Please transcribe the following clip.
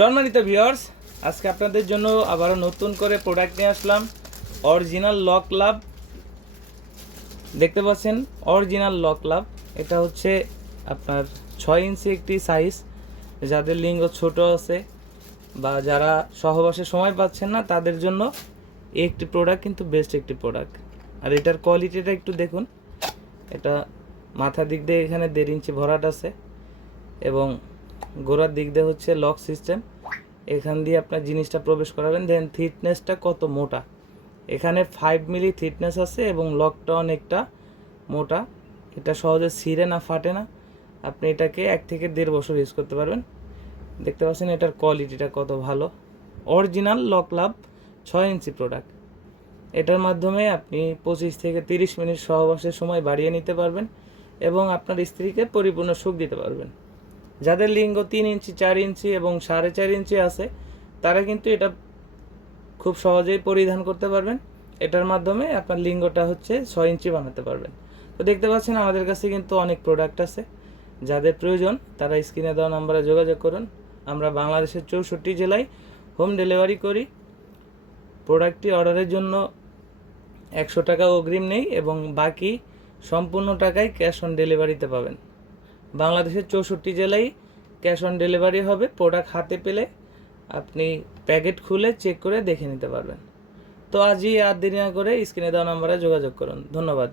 সম্মানিত ভিউয়ার্স, আজকে আপনাদের জন্য আবারও নতুন করে প্রোডাক্ট নিয়ে আসলাম। অরিজিনাল লক লাভ দেখতে পাচ্ছেন, অরিজিনাল লক লাভ। এটা হচ্ছে আপনার 6 ইঞ্চি একটি সাইজ। যাদের লিঙ্গ ছোট আছে বা যারা সহবাসে সময় পাচ্ছেন না তাদের জন্য এই একটি প্রোডাক্ট কিন্তু বেস্ট একটি প্রোডাক্ট। আর এটার কোয়ালিটিটা একটু দেখুন। এটা মাথার দিক দিয়ে এখানে 1.5 ইঞ্চি ভরাট আছে এবং গোড়ার দিক দিয়ে হচ্ছে লক সিস্টেম। এখান দিয়ে আপনার জিনিসটা প্রবেশ করাবেন। দেন থিকনেসটা কত মোটা, এখানে 5 মিলি থিকনেস আছে এবং লকটা অনেকটা মোটা। এটা সহজে ছিঁড়ে না, ফাটে না। আপনি এটাকে 1 থেকে 1.5 বছর ইউজ করতে পারবেন। দেখতে পাচ্ছেন এটার কোয়ালিটিটা কত ভালো। অরিজিনাল লক লাভ 6 ইঞ্চি প্রোডাক্ট। এটার মাধ্যমে আপনি 25 থেকে 30 মিনিট সহবাসের সময় বাড়িয়ে নিতে পারবেন এবং আপনার স্ত্রীকে পরিপূর্ণ সুখ দিতে পারবেন। যাদের লিঙ্গ 3 ইঞ্চি, 4 ইঞ্চি এবং 4.5 ইঞ্চি আছে তারা কিন্তু এটা খুব সহজেই পরিধান করতে পারবেন। এটার মাধ্যমে আপনার লিঙ্গটা হচ্ছে 6 ইঞ্চি বানাতে পারবেন। তো দেখতে পাচ্ছেন আমাদের কাছে কিন্তু অনেক প্রোডাক্ট আছে। যাদের প্রয়োজন তারা স্ক্রিনে দেওয়া নম্বরে যোগাযোগ করুন। আমরা বাংলাদেশের 64 জেলায় হোম ডেলিভারি করি। প্রোডাক্টটি অর্ডারের জন্য 100 টাকা অগ্রিম নেই এবং বাকি সম্পূর্ণ টাকাই ক্যাশ অন ডেলিভারিতে পাবেন। বাংলাদেশের 64 জেলায় ক্যাশ অন ডেলিভারি হবে। প্রোডাক্ট হাতে পেলে আপনি প্যাকেট খুলে চেক করে দেখে নিতে পারবেন। তো আজই আর দেরি না করে স্ক্রিনে দেওয়া নম্বরে যোগাযোগ করুন। ধন্যবাদ।